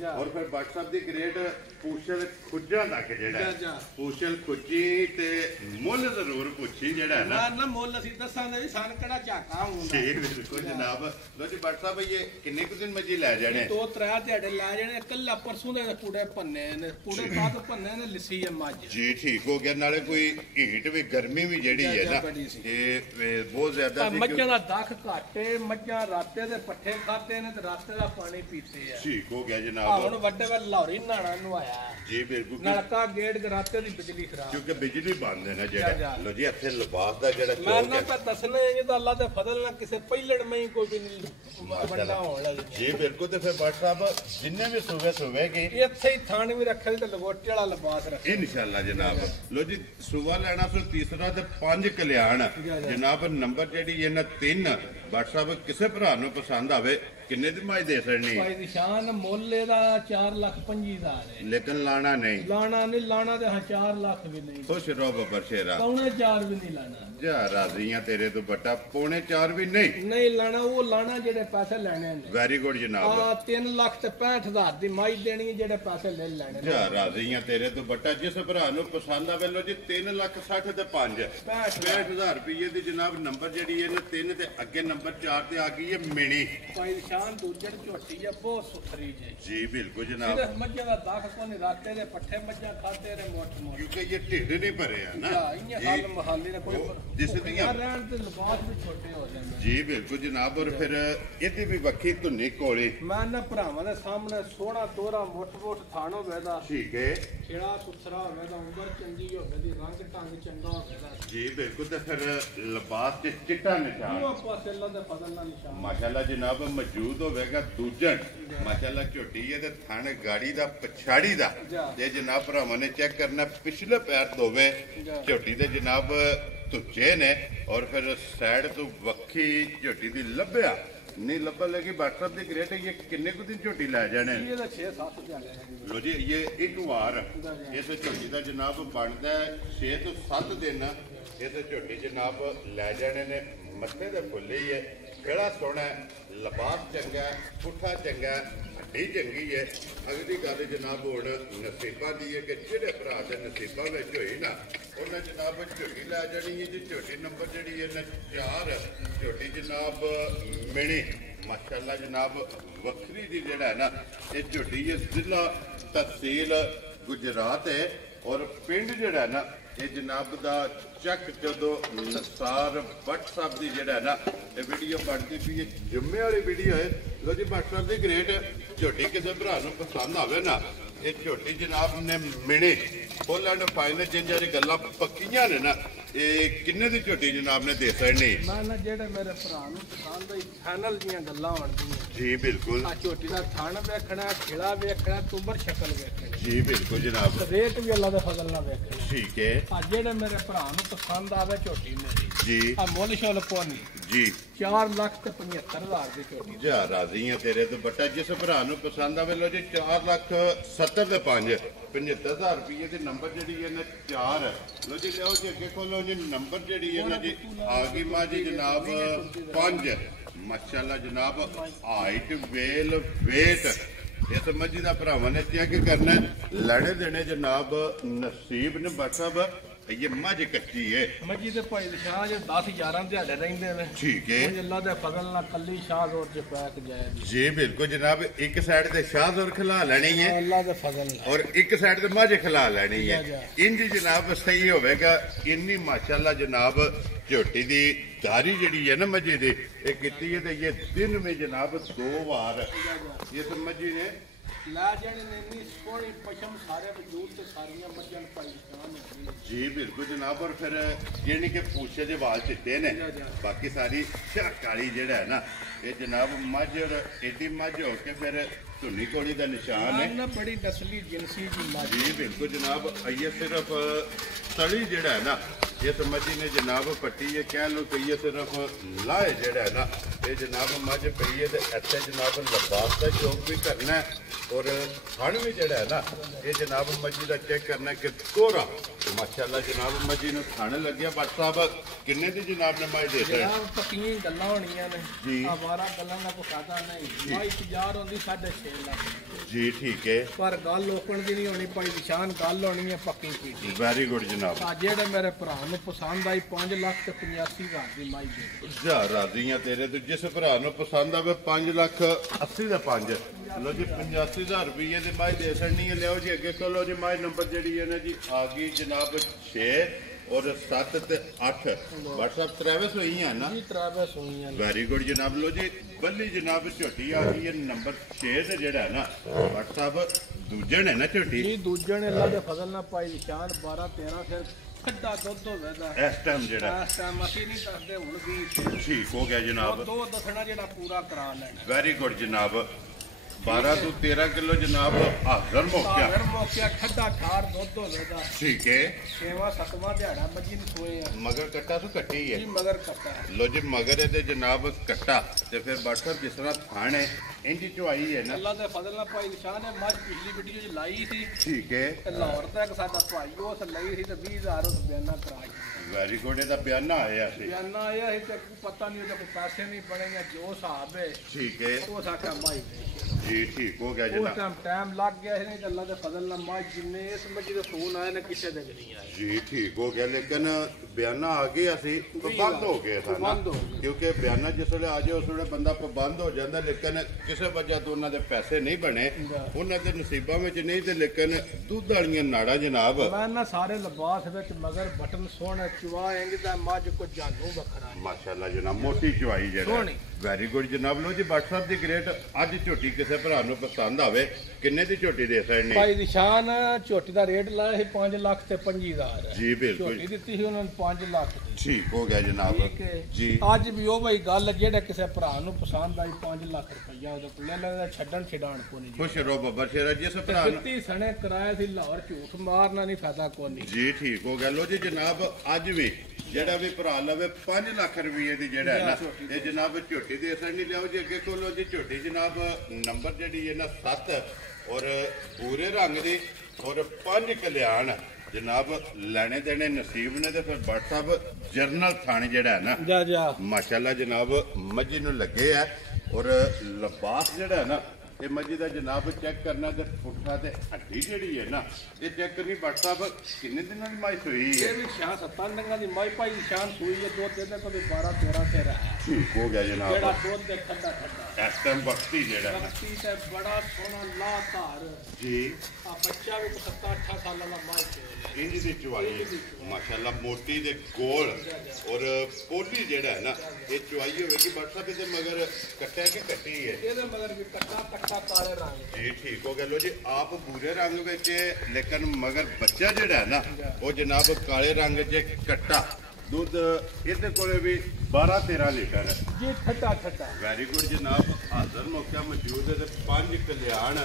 ਜਾ। ਔਰ ਫਿਰ WhatsApp ਦੀ ਗ੍ਰੇਡ ਪੂਛਲ ਖੁੱਜਾਂ ਤੱਕ ਜਿਹੜਾ ਹੈ। ਜਾ। ਪੂਛਲ ਖੁੱਜੀ ਤੇ ਮੁੱਲ ਜ਼ਰੂਰ ਪੁੱਛੀ ਜਿਹੜਾ ਹੈ ਨਾ ਨਾ ਮੁੱਲ ਅਸੀਂ ਦੱਸਾਂਗੇ ਵੀ ਸਾਨ ਕਿਹੜਾ ਝਾਕਾ ਹੁੰਦਾ ਜੀ ਬਿਲਕੁਲ ਜਨਾਬ ਲੋ ਜੀ WhatsApp ਇਹ ਕਿੰਨੇ ਕੁ ਦਿਨ ਮੱਝੀ ਲੈ ਜਾਣੇ ਦੋ ਤਰਾ ਦਿਹਾੜੇ ਲਾ ਜਾਣੇ ਕੱਲਾ ਪਰਸੋਂ ਦੇ ਪੂੜੇ ਭੰਨੇ ਨੇ ਪੂੜੇ ਕਾਦ ਭੰਨੇ ਨੇ ਲਿੱਸੀ ਹੈ ਮੱਝ ਜੀ ਠੀਕ ਹੋ ਗਿਆ ਨਾਲੇ ਕੋਈ ਹੀਟ ਵੀ ਗਰਮੀ ਵੀ ਜਿਹੜੀ ਹੈ ਨਾ ਬੜੀ ਸੀ। ਇਹ ਬਹੁਤ ਜ਼ਿਆਦਾ ਸੀ ਮੱਝਾਂ ਦਾ ਦੱਖ ਘਾਟੇ ਮੱਝਾਂ ਰਾਤੇ ਦੇ ਪੱਠੇ ਖਾਤੇ ਨੇ ਤੇ ਰਾਤੇ ਦਾ ਪਾਣੀ ਪੀਤੇ ਆ ਠੀਕ ਹੋ ਗਿਆ ਆ ਜਨਾਬ ਹੁਣ ਵੱਡੇ ਵੱਡੇ ਲਾਹੌਰੀ ਨਾਣਾ ਨੂੰ ਆਇਆ ਜੀ ਬਿਲਕੁਲ ਨਲਕਾ ਗੇਟ ਦੇ ਰਾਤੇ ਦੀ ਬਿਜਲੀ ਖਰਾਬ ਕਿਉਂਕਿ ਬਿਜਲੀ ਬੰਦ ਹੈ ਨਾ ਜਾ। ਜਿਹੜਾ ਲੋ ਜੀ ਇੱਥੇ ਲਿਬਾਸ ਦਾ ਜਿਹੜਾ ਮੈਂ ਚੌਕ ਨਾ ਹੈ ਪਾ ਦੱਸਣਾ ਇਹ ਤਾਂ ਅੱਲਾ ਦੇ ਫਜ਼ਲ ਨਾਲ ਕਿਸੇ ਪਹਿਲੜ ਮੈਂ ਕੋਈ ਵੀ ਨਹੀਂ ਬੰਦਾ ਹੋਣ ਲੱਗ ਜੀ ਬਿਲਕੁਲ ਤੇ ਫਿਰ WhatsApp ਜਿੰਨੇ ਵੀ ਸੂਵੇ ਕੇ ਇੱਥੇ ਹੀ ਥਾਣ ਵੀ ਰੱਖੇ ਤੇ ਲਗੋਟੇ ਵਾਲਾ ਲਿਬਾਸ ਰੱਖੇ ਇਨਸ਼ਾਅੱਲਾ ਜਨਾਬ ਲੋ ਜੀ ਸੁਬਾ ਲੈਣਾ ਸੋ ਤੀਸਰਾ ਤੇ 5 ਕਲਿਆਣ ਜਨਾਬ ਨੰਬਰ ਜਿਹੜੀ ਹੈ ਨਾ 3 WhatsApp ਕਿਸੇ ਭਰਾ ਨੂੰ ਪਸੰਦ ਆਵੇ ਕਿੰਨੇ ਦੀ ਮਾਈ ਦੇ ਸੜਨੀ ਭਾਈ ਨਿਸ਼ਾਨ ਮੁੱਲ ਇਹਦਾ 4,25,000 ਹੈ ਲੇਕਿਨ ਲਾਣਾ ਨਹੀਂ ਲਾਣਾ ਨਹੀਂ ਲਾਣਾ ਤੇ 4 ਲੱਖ ਵੀ ਨਹੀਂ ਖੁਸ਼ ਰਹੋ ਬੱਬਰ ਸ਼ੇਰਾ ਪੌਣੇ 4 ਵੀ ਨਹੀਂ ਲਾਣਾ ਜਾ ਰਾਜ਼ੀਆਂ ਤੇਰੇ ਤੋਂ ਬੱਟਾ ਪੌਣੇ 4 ਵੀ ਨਹੀਂ ਨਹੀਂ ਲਾਣਾ ਉਹ ਲਾਣਾ ਜਿਹੜੇ ਪੈਸੇ ਲੈਣੇ ਨੇ ਵੈਰੀ ਗੁੱਡ ਜਨਾਬ ਆ 3,65,000 ਦੀ ਮਾਈ ਦੇਣੀ ਜਿਹੜੇ ਪੈਸੇ ਲੈ ਲੈਣੇ ਨੇ ਜਾ ਰਾਜ਼ੀਆਂ ਤੇਰੇ ਤੋਂ ਬੱਟਾ ਜਿਸ ਭਰਾ ਨੂੰ ਪਸੰਦ ਆਵੇ ਲੋ ਜੀ 3,60,000 ਤੇ 5 65,000 ਰੁਪਏ ਦੀ ਜਨਾਬ ਨੰਬਰ ਜਿਹੜੀ ਇਹਨੇ 3 ਤੇ ਅੱਗੇ ਨੰਬਰ 4 ਤੇ ਆ ਗਈ ਹੈ ਮਿਣੀ ਭਾਈ ਨਿਸ਼ਾਨ ਦੂਜੇ ਝੋਟੀ ਆ ਬਹੁਤ ਸੁਥਰੀ ਜੀ ਬਿਲਕੁਲ ਜਨਾਬ ਸਿਰਫ ਮੱਝਾਂ ਦਾ ਦਾਖ ਕੋ ਨਹੀਂ ਰੱਖਦੇ ਦੇ ਪੱਠੇ ਮੱਝਾਂ ਖਾਤੇ ਰੇ ਮੋਟ ਮੋਟ ਕਿਉਂਕਿ ਇਹ ਢਿੱਡ ਨਹੀਂ ਭਰਿਆ ਨਾ ਇੰਨੇ ਹਾਲ ਮਹਾਲੀ ਨੇ ਕੋਈ ਜਿਸ ਦੀਆਂ ਰਹਿਣ ਤੇ ਲਿਬਾਸ ਵੀ ਛੋਟੇ ਹੋ ਜਾਂਦੇ ਜੀ ਬਿਲਕੁਲ ਜਨਾਬ ਔਰ ਫਿਰ ਇਹਦੀ ਵੀ ਵੱਖੀ ਧੁੰਨੀ ਕੋਲੇ ਮੈਂ ਨਾ ਭਰਾਵਾਂ ਦੇ ਸਾਹਮਣੇ ਸੋਹਣਾ ਦੋਰਾ ਮੋਟ ਮੋਟ ਥਾਣ ਹੋਵੇ ਦਾ ਠੀਕ ਹੈ ਖੇੜਾ ਸੁਥਰਾ ਹੋਵੇ ਦਾ ਉਮਰ ਚੰਗੀ ਹੋਵੇ ਦੀ ਰੰਗ ਢੰਗ ਚੰਗਾ ਹੋਵੇ ਦਾ ਜੀ ਬਿਲਕੁਲ ਤੇ ਫਿਰ ਲਿਬਾਸ ਤੇ ਚਿੱਟਾ ਨਿਸ਼ਾਨ ਉਹ ਪਾਸੇ ਅੱਲਾ ਦੇ ਫਜ਼ਲ ਨਾਲ ਨਿਸ਼ਾਨ ਮਾਸ਼ਾਅੱਲਾ ਜਨਾਬ ਮੌਜੂਦ ਹੋਵੇਗਾ ਦੂਜਣ ਮਾਸ਼ਾਅੱਲਾ ਝੋਟੀ ਹੈ ਤੇ ਥਣ ਗਾੜੀ ਦਾ ਪਛਾੜੀ ਦਾ ਤੇ ਜਨਾਬ ਭਰਾਵਾਂ ਨੇ ਚੈੱਕ ਕਰਨਾ ਪਿਛਲੇ ਪੈਰ ਦੋਵੇ ਝੋਟੀ ਦੇ ਜਨਾਬ ਤੁੱਚੇ ਨੇ ਔਰ ਫਿਰ ਸਾਈਡ ਤੋਂ ਵੱਖੀ ਝੋਟੀ ਦੀ ਲੱਭਿਆ ਨਹੀਂ ਲੱਭਾ ਲੱਗੀ WhatsApp ਦੀ ਗ੍ਰੇਟ ਇਹ ਕਿੰਨੇ ਕੁ ਦਿਨ ਝੋਟੀ ਲੈ ਜਾਣੇ ਇਹਦਾ 6-7 ਜਾਣੇ ਲੋ ਜੀ ਇਹ ਇੱਕ ਵਾਰ ਇਸ ਝੋਟੀ ਦਾ ਜਨਾਬ ਬਣਦਾ 6 ਤੋਂ 7 ਦਿਨ ਇਸ ਝੋਟੀ ਜਨਾਬ ਲੈ ਜਾਣੇ ਨੇ ਮੱਥੇ ਦੇ ਫੁੱਲੇ ਹੀ ਹੈ ਕਿਹੜਾ ਸੋਹਣਾ ਲਿਬਾਸ ਚੰਗਾ ਪੁੱਠਾ ਚੰਗਾ ਹੱਡੀ ਚੰਗੀ ਹੈ ਅਗਲੀ ਗੱਲ ਜਨਾਬ ਹੁਣ ਨਸੀਬਾਂ ਦੀ ਹੈ ਕਿ ਜਿਹੜੇ ਭਰਾ ਦੇ ਨਸੀਬਾਂ ਵਿੱਚ ਹੋਈ ਨਾ ਉਹਨਾਂ ਜਨਾਬ ਝੋਟੀ ਲੈ ਜਾਣੀ ਹੈ ਜੀ ਝੋਟੀ ਨੰਬਰ ਜਿਹੜੀ ਹੈ ਨਾ 4 ਝੋਟੀ ਜਨਾਬ ਮਿਣੀ ਮਾਸ਼ਾਅੱਲਾ ਜਨਾਬ ਵੱਖਰੀ ਦੀ ਜਿਹੜਾ ਹੈ ਨਾ ਇਹ ਝੋਟੀ ਹੈ ਜ਼ਿਲ੍ਹਾ ਤਹਿਸੀਲ ਗੁਜਰਾਤ ਹੈ ਔਰ ਪਿੰਡ ਜਿਹੜਾ ਨਾ ਇਹ ਜਨਾਬ ਦਾ ਚੱਕ ਜਦੋਂ ਨਸਾਰ ਬੱਟ ਸਾਹਿਬ ਦੀ ਜਿਹੜਾ ਨਾ ਇਹ ਵੀਡੀਓ ਬਣਦੀ ਪਈ ਇਹ ਜੁੰਮੇ ਵਾਲੀ ਵੀਡੀਓ ਹੈ ਲੋ ਜੀ ਬੱਟ ਸਾਹਿਬ ਦੀ ਗ੍ਰੇਟ ਝੋਟੀ ਕਿਸੇ ਭਰਾ ਨੂੰ ਪਸੰਦ ਆਵੇ ਨਾ ਇਹ ਝੋਟੀ ਜਨਾਬ ਨੇ ਮਿਣੇ ਫੁੱਲ ਐਂਡ ਫਾਈਨਲ ਜਿੰਨਾਂ ਦੀ ਗੱਲਾਂ ਪੱਕੀਆਂ ਨੇ ਨਾ ਇਹ ਕਿੰਨੇ ਦੀ ਝੋਟੀ ਜਨਾਬ ਨੇ ਦੇ ਸਕਣੀ ਮੈਂ ਨਾ ਜਿਹੜੇ ਮੇਰੇ ਭਰਾ ਨੂੰ ਪਸੰਦ ਆਈ ਫਾਈਨਲ ਦੀਆਂ ਗੱਲਾਂ ਹੋਣਗੀਆਂ ਜੀ ਬਿਲਕੁਲ ਆ ਝੋਟੀ ਦਾ ਥਣ ਵੇਖਣਾ ਖੇੜਾ ਵੇਖਣਾ ਤੁੰਬਰ ਸ਼ਕਲ ਵੇਖਣੀ ਜੀ ਬਿਲਕੁਲ ਜਨਾਬ ਰੇਟ ਵੀ ਅੱਲਾ ਦੇ ਫਜ਼ਲ ਨਾਲ ਵੇਖਣਾ ਠੀਕ ਹੈ ਆ ਜਿਹੜੇ ਮੇਰੇ ਭਰਾ ਨੂੰ ਪਸੰਦ ਆਵੇ ਝੋਟੀ ਮੇਰੀ ਜੀ ਆ ਮੁੱਲ ਸ਼ੁੱਲ ਕੋਨੀ ਜੀ 4,75,000 ਦੀ ਝੋਟੀ ਜਾ ਰਾਜ਼ੀ ਆ ਤੇਰੇ ਤੋਂ ਬੱਟਾ ਜਿਸ ਭਰਾ ਨੂੰ ਪਸੰਦ ਆਵੇ ਲੋ ਜੀ 4,70,000 ਦੇ 5 75,000 ਰੁਪਏ ਦੀ ਨੰਬਰ ਜਿਹੜੀ ਹੈ ਨਾ 4 ਲੋ ਜੀ ਲਿਆਓ ਜੀ ਅੱਗੇ ਖੋਲੋ ਜੀ ਨੰਬਰ ਜਿਹੜੀ ਹੈ ਨਾ ਜੀ ਆ ਗਈ ਮਾ ਜੀ ਜਨਾਬ 5 ਮਾਸ਼ਾਅੱਲਾ ਜਨਾਬ ਹਾਈਟ ਵੇਲ ਵੇਟ ਇਸ ਮੱਝੀ ਦਾ ਭਰਾਵਾਂ ਨੇ ਚੈੱਕ ਕਰਨਾ ਲੈਣੇ ਦੇਣੇ ਜਨਾਬ ਨਸੀਬ ਨੇ ਬਸਬ ਇਹ ਮੱਝ ਕੱਚੀ ਹੈ ਮੱਝੀ ਦੇ ਭਾਈ ਸ਼ਾਹ ਜੇ 10-11 ਦਿਹਾੜੇ ਰਹਿੰਦੇ ਨੇ ਠੀਕ ਹੈ ਅੱਲਾ ਦੇ ਫਜ਼ਲ ਨਾਲ ਕੱਲੀ ਸ਼ਾਹਜ਼ੋਰ ਚ ਪੈਕ ਜਾਏ ਜੀ ਬਿਲਕੁਲ ਜਨਾਬ ਇੱਕ ਸਾਈਡ ਤੇ ਸ਼ਾਹਜ਼ੋਰ ਖਿਲਾ ਲੈਣੀ ਹੈ ਅੱਲਾ ਦੇ ਫਜ਼ਲ ਨਾਲ ਔਰ ਇੱਕ ਸਾਈਡ ਤੇ ਮੱਝ ਖਿਲਾ ਲੈਣੀ ਹੈ ਇੰਜ ਜਨਾਬ ਸਹੀ ਹੋਵੇਗਾ ਇੰਨੀ ਮਾਸ਼ਾਅੱਲਾ ਜਨਾਬ ਝੋਟੀ ਦੀ ਧਾਰੀ ਜਿਹੜੀ ਹੈ ਨਾ ਮੱਝੀ ਦੀ ਇਹ ਕੀਤੀ ਹੈ ਤੇ ਇਹ ਦਿਨ ਵਿੱਚ ਜਨਾਬ 2 ਵਾਰ ਇਸ ਮੱਝੀ ਨੇ ਲਾ ਜਾਣੇ ਨੇ ਇੰਨੀ ਸੋਹਣੀ ਪਸ਼ਮ ਸਾਰੇ ਵਜੂਦ ਤੇ ਸਾਰੀਆਂ ਮੱਝਾਂ ਪਾਈ ਜਾਣ ਜੀ ਬਿਲਕੁਲ ਜਨਾਬ ਔਰ ਫਿਰ ਜਿਹੜੀ ਕਿ ਪੂਛੇ ਦੇ ਵਾਲ ਚਿੱਟੇ ਨੇ ਬਾਕੀ ਸਾਰੀ ਸ਼ਾਹ ਕਾਲੀ ਜਿਹੜਾ ਹੈ ਨਾ ਇਹ ਜਨਾਬ ਮੱਝ ਔਰ ਏਡੀ ਮੱਝ ਹੋ ਕੇ ਫਿਰ ਧੁੰਨੀ ਕੋਲੀ ਦਾ ਨਿਸ਼ਾਨ ਹੈ ਨਾ ਬੜੀ ਨਸਲੀ ਜਿਨਸੀ ਦੀ ਮੱਝ ਜੀ ਬਿਲਕੁਲ ਜਨਾਬ ਇਹ ਸਿਰਫ ਤਲੀ ਜਿਹੜਾ ਹੈ ਨਾ ਇਸ ਮੱਝੀ ਨੇ ਜਨਾਬ ਪੱਟੀ ਹੈ ਕਹਿ ਲਓ ਕਿ ਇਹ ਸਿਰਫ ਲਾਏ ਜਿਹੜਾ ਹੈ ਨਾ ਇਹ ਜਨਾਬ ਮੱਝ ਪਈ ਹੈ ਤੇ ਇੱਥੇ ਜਨਾਬ ਲਿਬਾਸ ਦਾ ਸ਼ੌਕ ਵੀ ਕਰਨਾ ਔਰ ਥਣ ਵੀ ਜਿਹੜਾ ਹੈ ਨਾ ਇਹ ਜਨਾਬ ਮੱਝੀ ਦਾ ਚੈੱਕ ਕਰਨਾ ਕਿ ਕੋਰਾ ਮਾਸ਼ਾਅੱਲਾ ਜਨਾਬ ਮੱਝੀ ਨੂੰ ਥਣ ਲੱਗਿਆ ਬੱਟ ਸਾਹਿਬ ਕਿੰਨੇ ਦੀ ਜਨਾਬ ਨੇ ਮੱਝ ਦੇ ਦਿੱਤੀ ਜਨਾਬ ਪੱਕੀਆਂ ਗੱਲਾਂ ਹੋਣੀਆਂ ਨੇ ਜੀ ਆਵਾਰਾ ਗੱਲਾਂ ਦਾ ਪੁਕਾਤਾ ਨਹੀਂ ਮਾਈ 1000 ਹੁੰਦੀ 6.5 ਲੱਖ ਜੀ ਠੀਕ ਹੈ ਪਰ ਗੱਲ ਲੋਕਣ ਦੀ ਨਹੀਂ ਹੋਣੀ ਭਾਈ ਨਿਸ਼ਾਨ ਗੱਲ ਹੋਣੀ ਹੈ ਪੱਕੀ ਕੀਤੀ ਵੈਰੀ ਗੁੱਡ ਜਨਾਬ ਆ ਜਿਹੜੇ ਮੇਰੇ ਭਰਾ ਨੂੰ ਪਸੰਦ ਆਈ 5,85,000 ਦੀ ਮਾਈ ਦੇ ਜਾ ਰਾਜ਼ੀਆਂ ਤੇਰੇ ਤੋਂ ਜਿਸ ਭਰਾ ਨੂੰ ਪਸੰਦ ਆਵੇ 5,80,000 ਦਾ 5 ਲੋ ਜੀ 85,000 ਰੁਪਏ ਦੀ ਮਾਈ ਦੇ ਸਕਣੀ ਹੈ ਲਿਆਓ ਜੀ ਅੱਗੇ ਕੋਲੋ ਜੀ ਮਾਈ ਨੰਬਰ ਜਿਹੜੀ ਹੈ ਨਾ ਜੀ ਆ ਗਈ ਜਨਾਬ 6 ਔਰ 7 ਤੇ 8 WhatsApp ਟਰੈਵਸ ਹੋਈਆਂ ਨਾ ਜੀ ਟਰੈਵਸ ਹੋਈਆਂ ਵੈਰੀ ਗੁੱਡ ਜਨਾਬ ਲੋ ਜੀ ਬੱਲੀ ਜਨਾਬ ਝੋਟੀ ਆ ਗਈ ਹੈ ਨੰਬਰ 6 ਤੇ ਜਿਹੜਾ ਹੈ ਨਾ WhatsApp ਦੂਜੇ ਨੇ ਨਾ ਝੋਟੀ ਜੀ ਦੂਜੇ ਨੇ ਅੱਲਾ ਦੇ ਫਜ਼ਲ ਨਾਲ ਪਾਈ ਨਿਸ਼ਾਨ 12-13 ਫਿਰ ਖੱਡਾ ਦੁੱਧ ਹੋਵੇਗਾ ਇਸ ਟਾਈਮ ਜਿਹੜਾ ਇਸ ਟਾਈਮ ਅਸੀਂ ਨਹੀਂ ਦੱਸਦੇ ਹੁਣ ਵੀ ਠੀਕ ਹੋ ਗਿਆ ਜਨਾਬ ਦੋ ਦੱਸਣਾ ਜਿਹੜਾ ਪੂਰਾ ਕਰਾ ਲੈਣਾ ਵੈਰੀ ਗੁੱਡ ਜਨਾਬ 12 ਤੋਂ 13 ਕਿਲੋ ਜਨਾਬ ਹਾਜ਼ਰ ਮੌਕਿਆ ਹਾਜ਼ਰ ਮੌਕਿਆ ਖੱਡਾ ਖਾਰ ਦੁੱਧ ਹੋਵੇਗਾ ਠੀਕ ਹੈ 6ਵਾਂ 7ਵਾਂ ਦਿਹਾੜਾ ਮੱਝੀ ਨੂੰ ਸੋਏ ਆ ਮਗਰ ਕੱਟਾ ਤੋਂ ਕੱਟੀ ਹੈ ਜੀ ਮਗਰ ਕੱਟਾ ਲੋ ਜੀ ਮਗਰ ਇਹਦੇ ਜਨਾਬ ਕੱਟਾ ਤੇ ਫਿਰ ਬਾਟਰ ਜਿਸ ਤਰ੍ਹਾਂ ਥਾਣ ਹੈ ਇੰਜੀ ਚੁਆਈ ਹੈ ਨਾ ਅੱਲਾ ਦੇ ਫਜ਼ਲ ਨਾਲ ਭਾਈ ਨਿਸ਼ਾਨ ਨੇ ਮੱਝ ਪਿਛਲੀ ਵੀਡੀਓ 'ਚ ਲਾਈ ਸੀ ਠੀਕ ਹੈ ਤੇ ਲਾਹੌਰ ਦਾ ਇੱਕ ਸਾਡਾ ਭਾਈ ਉਸ ਲਈ ਸੀ ਤੇ 20000 ਉਸ ਬਿਆਨਾ ਕਰਾਈ ਵੈਰੀ ਗੁੱਡ ਇਹਦਾ ਬਿਆਨਾ ਆਇਆ ਸੀ ਬਿਆਨਾ ਆਇਆ ਸੀ ਤੇ ਪਤਾ ਨਹੀਂ ਉਹਦੇ ਕੋਈ ਪੈਸੇ ਨਹੀਂ ਬਣੇ ਜਾਂ ਜੋ ਹਿਸਾਬ ਹੈ ਠੀਕ ਹੈ ਉਹ ਸਾਡਾ ਮਾਈ ਜੀ ਠੀਕ ਹੋ ਗਿਆ ਉਸ ਜਨਾਬ ਟਾਈਮ ਲੱਗ ਗਿਆ ਸੀ ਨਹੀਂ ਤੇ ਅੱਲਾ ਦੇ ਫਜ਼ਲ ਨਾਲ ਮੱਝ ਜਿੰਨੇ ਇਸ ਮੱਝੀ ਦੇ ਫੋਨ ਆਏ ਨੇ ਕਿਸੇ ਦੇ ਵੀ ਨਹੀਂ ਆਏ ਜੀ ਠੀਕ ਹੋ ਗਿਆ ਲੇਕਿਨ ਬਿਆਨਾ ਆ ਗਿਆ ਸੀ ਪਾਬੰਦ ਹੋ ਗਿਆ ਸੀ ਨਾ ਪਾਬੰਦ ਹੋ ਗਿਆ। ਕਿਉਂਕਿ ਬਿਆਨਾ ਜਿਸ ਵੇਲੇ ਆ ਜਾਏ ਉਸ ਵੇਲੇ ਬੰਦਾ ਪਾਬੰਦ ਹੋ ਜਾਂਦਾ ਲੇਕਿਨ ਕਿਸੇ ਵਜ੍ਹਾ ਤੋਂ ਉਹਨਾਂ ਦੇ ਪੈਸੇ ਨਹੀਂ ਬਣੇ ਉਹਨਾਂ ਦੇ ਨਸੀਬਾਂ ਵਿੱਚ ਨਹੀਂ ਤੇ ਲੇਕਿਨ ਦੁੱਧ ਵਾਲੀਆਂ ਨਾੜਾਂ ਜਨਾਬ ਮੈਂ ਨਾ ਸਾਰੇ ਲਿਬਾਸ ਵਿੱਚ ਮਗਰ ਬਟਨ ਸੋਹਣਾ ਚੁਆ ਇੰਗ ਦਾ ਮੱਝ ਕੋ ਜਾਨੂ ਵੱਖਰਾ ਮਾਸ਼ਾਅੱਲਾ ਜਨਾਬ ਮੋਟੀ ਚੁਆਈ ਜਿਹੜਾ ਸੋਹਣੀ। ਵੈਰੀ ਗੁੱਡ ਜਨਾਬ ਲੋ ਜੀ WhatsApp ਦੀ ਗ੍ਰੇਟ ਅੱਜ ਝੋਟੀ ਕਿਸੇ ਭਰਾ ਨੂੰ ਪਸੰਦ ਆਵੇ ਕਿੰਨੇ ਦੀ ਝੋਟੀ ਦੇ ਸਕਦੇ ਭਾਈ ਨਿਸ਼ਾਨ ਝੋਟੀ ਦਾ ਰੇਟ ਲਾਇਆ ਸੀ 5 ਲੱਖ ਤੇ 25000 ਜੀ ਬਿਲਕੁਲ ਝੋਟੀ ਦਿੱਤੀ ਸੀ ਉਹਨਾਂ ਨੂੰ 5 ਲੱਖ ਦੀ ਠੀਕ ਹੋ ਗਿਆ ਜਨਾਬ ਠੀਕ ਹੈ ਜੀ ਅੱਜ ਵੀ ਉਹ ਭਾਈ ਗੱਲ ਜਿਹੜੇ ਕਿਸੇ ਭਰਾ ਨੂੰ ਪਸੰਦ ਆਈ 5 ਲੱਖ ਰੁਪਈਆ ਉਹਦੇ ਕੋਲ ਲੈ ਲੈਂਦਾ ਛੱਡਣ ਛਡਾਣ ਕੋ ਨਹੀਂ ਖੁਸ਼ ਰਹੋ ਬੱਬਰ ਸ਼ੇਰਾ ਜਿਸ ਭਰਾ ਨੂੰ ਦਿੱਤੀ ਸਣੇ ਕਰਾਇਆ ਸੀ ਲਾਹੌਰ ਝੂਠ ਮਾਰਨਾ ਨਹੀਂ ਫਾਇਦਾ ਕੋਈ ਨਹੀਂ ਜੀ ਠੀਕ ਹੋ ਗਿਆ ਲੋ ਜੀ ਜਨਾਬ ਅੱਜ ਵੀ ਜਿਹੜਾ ਵੀ ਭਰਾ ਲਵੇ 5 ਲੱਖ ਰੁਪਏ ਦੀ ਜਿਹੜਾ ਹੈ ਨਾ ਇਹ ਜਨਾਬ ਝੋਟੀ ਦੇ ਅਸਰ ਨਹੀਂ ਲਿਆਓ ਜੀ ਅੱਗੇ ਕੋਲੋਂ ਜੀ ਝੋਟੀ ਜਨਾਬ ਨੰਬਰ ਜਿਹੜੀ ਹੈ ਨਾ 7 ਔਰ ਪੂਰੇ ਰੰਗ ਦੀ ਔਰ 5 ਕਲਿਆਣ ਜਨਾਬ ਲੈਣੇ ਦੇਣੇ ਨਸੀਬ ਨੇ ਤੇ ਫਿਰ WhatsApp ਜਰਨਲ ਥਾਣੇ ਜਿਹੜਾ ਹੈ ਨਾ ਜਾ ਜਾ ਮਾਸ਼ਾਅੱਲਾ ਜਨਾਬ ਮੱਝੀ ਨੂੰ ਲੱਗੇ ਆ ਔਰ ਲਿਬਾਸ ਜਿਹੜਾ ਹੈ ਨਾ ਇਹ ਮੱਝੀ ਦਾ ਜਨਾਬ ਚੈੱਕ ਕਰਨਾ ਤੇ ਪੁੱਠਾ ਤੇ ਹੱਡੀ ਜਿਹੜੀ ਹੈ ਨਾ ਇਹ ਚੈੱਕ ਕਰਨੀ WhatsApp ਕਿੰਨੇ ਦਿਨਾਂ ਦੀ ਮਾਈ ਹੋਈ ਹੈ ਇਹ ਵੀ 6-7 ਡੰਗਾਂ ਦੀ ਮਾਈ ਭਾਈ ਨਿਸ਼ਾਨ ਸੂਈ ਹੈ ਦੋ ਦਿਨ ਦਾ ਕੋਈ 12-13 ਤੇ ਰਹਾ ਠੀਕ ਹੋ ਗਿਆ ਜਨਾਬ ਜਿਹੜਾ ਦੁੱਧ ਦੇ ਖੱਡਾ ਖੱਡਾ ਇਸ ਟਾਈਮ ਵਕਤੀ ਜਿਹੜਾ ਨਾ ਰੱਖੀ ਤੇ ਬੜਾ ਸੋਹਣਾ ਲਾ ਧਾਰ ਜੀ ਆ ਬੱਚਾ ਵੀ 7-8 ਸਾਲਾਂ ਦਾ ਮਾਈ ਤੇ ਇੰਜ ਦੀ ਚੁਆਈ ਹੈ ਮਾਸ਼ਾਅੱਲਾ ਮੋਟੀ ਦੇ ਗੋਲ ਔਰ ਪੋਲੀ ਜਿਹੜਾ ਹੈ ਨਾ ਇਹ ਚੁਆਈ ਹੋਵੇਗੀ WhatsApp ਦੇ ਮਗਰ ਕੱਟਿਆ ਕਿ ਕੱਟੀ ਹੈ ਇਹਦੇ ਮਗਰ ਵੀ ਕੱਟਾ ਕਾਲੇ ਰੰਗ ਜੀ ਠੀਕ ਹੋ ਗਿਆ ਲੋ ਜੀ ਆਪ ਬੂਰੇ ਰੰਗ ਵਿੱਚ ਲੇਕਿਨ ਮਗਰ ਬੱਚਾ ਜਿਹੜਾ ਹੈ ਨਾ ਉਹ ਜਨਾਬ ਕਾਲੇ ਰੰਗ 'ਚ ਕੱਟਾ ਦੁੱਧ ਇਹਦੇ ਕੋਲੇ ਵੀ 12-13 ਲੀਟਰ ਹੈ ਜੀ ਠੱਟਾ ਵੈਰੀ ਗੁੱਡ ਜਨਾਬ ਹਾਜ਼ਰ ਮੌਕਾ ਮੌਜੂਦ ਹੈ ਤੇ 5 ਕਲਿਆਣ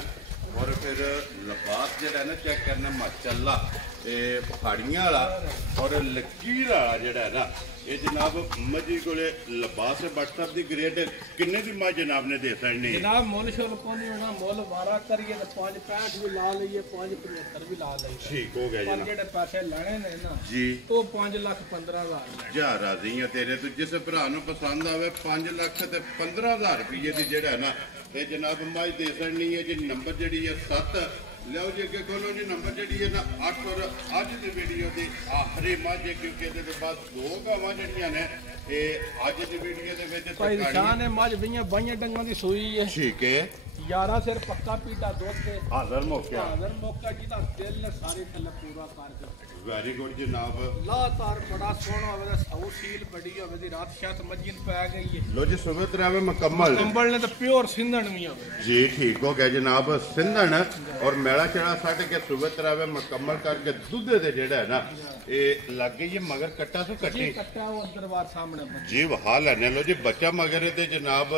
ਔਰ ਫਿਰ ਲਿਬਾਸ ਜਿਹੜਾ ਨਾ ਚੈੱਕ ਕਰਨਾ ਮਾਸ਼ਾਅੱਲਾ ਇਹ ਪਹਾੜੀਆਂ ਵਾਲਾ ਔਰ ਲਕੀਰ ਵਾਲਾ ਜਿਹੜਾ ਹੈ ਨਾ ਇਹ ਜਨਾਬ ਮੱਝੀ ਕੋਲੇ ਲਿਬਾਸ WhatsApp ਦੀ ਗ੍ਰੇਡ ਕਿੰਨੇ ਦੀ ਮਾਂ ਜਨਾਬ ਨੇ ਦੇ ਸਕਣੀ ਜਨਾਬ ਮੁੱਲ ਸ਼ੁਲ ਕੋਈ ਹੋਣਾ ਮੁੱਲ 12 ਕਰੀਏ ਤੇ 5.65 ਵੀ ਲਾ ਲਈਏ 5.75 ਵੀ ਲਾ ਲਈਏ ਠੀਕ ਹੋ ਗਿਆ ਪਰ ਜਨਾਬ ਜਿਹੜੇ ਪੈਸੇ ਲੈਣੇ ਨੇ ਨਾ ਜੀ ਉਹ 5,15,000 ਜਾ ਰਾਜ਼ੀ ਆ ਤੇਰੇ ਤੋਂ ਜਿਸ ਭਰਾ ਨੂੰ ਪਸੰਦ ਆਵੇ 5 ਲੱਖ ਤੇ 15,000 ਰੁਪਏ ਦੀ ਜਿਹੜਾ ਹੈ ਨਾ ਇਹ ਜਨਾਬ ਮਾਈ ਦੇ ਸਕਣੀ ਹੈ ਜੀ ਨੰਬਰ ਜਿਹੜੀ ਹੈ 7 ਲਿਆਓ ਜੀ ਅੱਗੇ ਖੋਲੋ ਜੀ ਨੰਬਰ ਜਿਹੜੀ ਹੈ ਨਾ 8 ਔਰ ਅੱਜ ਦੀ ਵੀਡੀਓ ਦੀ ਆਖਰੀ ਮਾਝੇ ਕਿਉਂਕਿ ਇਹਦੇ ਤੋਂ ਬਾਅਦ 2 ਗਾਵਾਂ ਜਿਹੜੀਆਂ ਨੇ ਇਹ ਅੱਜ ਦੀ ਵੀਡੀਓ ਦੇ ਵਿੱਚ ਭਾਈ ਨਿਸ਼ਾਨ ਹੈ ਮੱਝ 22 ਡੰਗਾਂ ਦੀ ਸੂਈ ਹੈ ਠੀਕ ਹੈ 11 ਸਿਰ ਪੱਕਾ ਪੀਟਾ ਦੁੱਧ ਤੇ ਹਾਜ਼ਰ ਮੌਕਿਆ ਹਾਜ਼ਰ ਮੌਕਾ ਜਿਹਦਾ ਦਿਲ ਨੇ ਸਾਰੇ ਥੱਲੇ ਪੂਰਾ ਕਰਕੇ ਵੈਰੀ ਗੁੱਡ ਜਨਾਬ ਲਾਤਾਰ ਬੜਾ ਸੋਹਣਾ ਹੋਵੇ ਤੇ ਸੌ ਸੀਲ ਬੜੀ ਹੋਵੇ ਦੀ ਰਾਤ ਸ਼ਾਤ ਮੱਝੀ ਨੂੰ ਪੈ ਗਈ ਹੈ ਲੋ ਜੀ ਸੁਬਤ ਰਾਵੇ ਮੁਕੰਮਲ ਕੰਬਲ ਨੇ ਤਾਂ ਪਿਓਰ ਸਿੰਧਣ ਵੀ ਹੋਵੇ ਜੀ ਠੀਕ ਹੋ ਗਿਆ ਜਨਾਬ ਸਿੰਧਣ ਔਰ ਮੈਲਾ ਚੜਾ ਛੱਡ ਕੇ ਸੁਬਤ ਰਾਵੇ ਮੁਕੰਮਲ ਕਰਕੇ ਦੁੱਧ ਦੇ ਜਿਹੜਾ ਹੈ ਨਾ ਇਹ ਲੱਗ ਗਈ ਹੈ ਮਗਰ ਕੱਟਾ ਤੋਂ ਜੀ ਕੱਟੀ ਕੱਟਿਆ ਉਹ ਦਰਬਾਰ ਸਾਹਮਣੇ ਬੱਚਾ ਜੀ ਵਹਾ ਲੈਣੇ ਲੋ ਜੀ ਬੱਚਾ ਮਗਰ ਇਹਦੇ ਜਨਾਬ